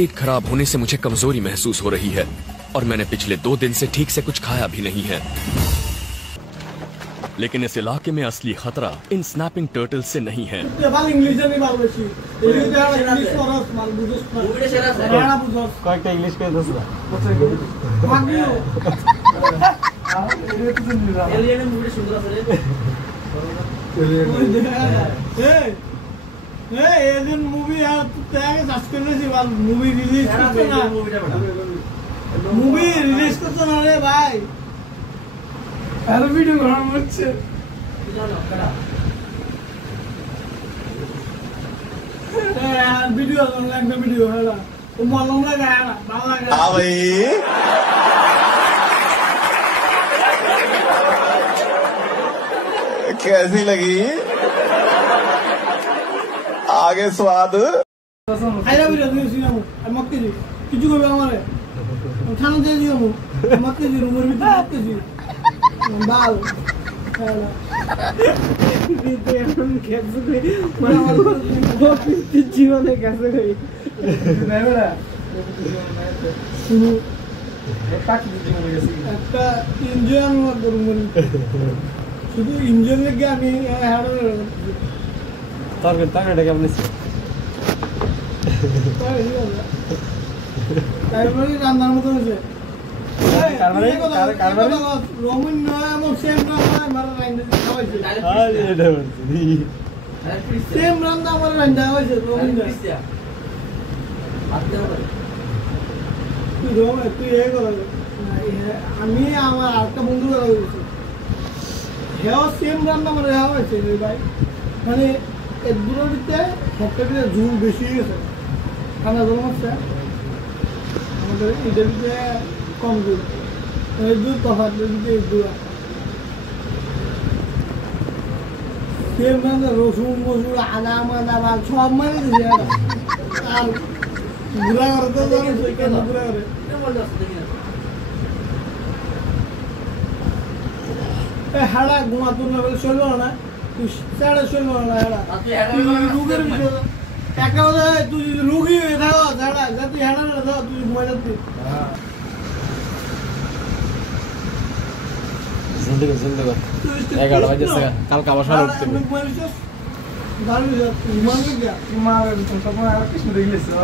पेट खराब होने से मुझे कमजोरी महसूस हो रही है और मैंने पिछले 2 दिन से ठीक से कुछ खाया भी नहीं है। लेकिन इस इलाके में असली खतरा इन स्नैपिंग टर्टल से नहीं है। एलियन मूवी यार तू त्यागे सस्पेंड सी वाल मूवी रिलीज करतो ना मूवी रिलीज करतो ना रे भाई यार वीडियो बना मुझसे यार वीडियो ऑनलाइन में वीडियो है ना वो मालूम लगा यार बाला लगा हां भाई कैसी लगी आगे स्वाद खाइला वीडियो दिसी ना मक्के जी किछु को हमारे खाना दे दियो मु मक्के जी रूम में मक्के जी बाल खाला दीते हम कैसे गई मैं वो जीवन में कैसे गई नहीं बड़ा सुनो एक जीवन में कैसे একটা ইঞ্জিন রুম শুধু ইঞ্জিন লাগে আমি তার এটা কেমন আছে তারপরে রান্নার মতো হয়েছে কারবারে রোমিন নয় আমার সেম রান্না আমার রান্না খাওয়াইছে আরে এটা বলছি সেম রান্না আমার রান্না হয়েছে রোমিন তুই এ কর আমি আমার আরেকটা বন্ধু কথা বলছি হেও সেম রান্না আমার হয়েছে ভাই মানে एक दूर दिते हफ्ते झूल बेशी গেছে খানা জল হচ্ছে আমাদের ইডের যে কম দূর এই দূর তফাৎ দিতে দূর সেম মানে রসুন মসুর আদা মাদা বা সব মানে দিছে আর গুড়া করতে জানো কেন গুড়া করে এ হাড়া ঘুমাতো না বলে চললো না साढ़े सोलह वाला है तू रुगर भी जो क्या होता है तू रुगी था साढ़ा जाती है ना था तू मजा थी जिंदगी एक आठ बजे से कल का बस वाला उठते दारू जाती मान गया मार तो सब यार किस में देख ले सो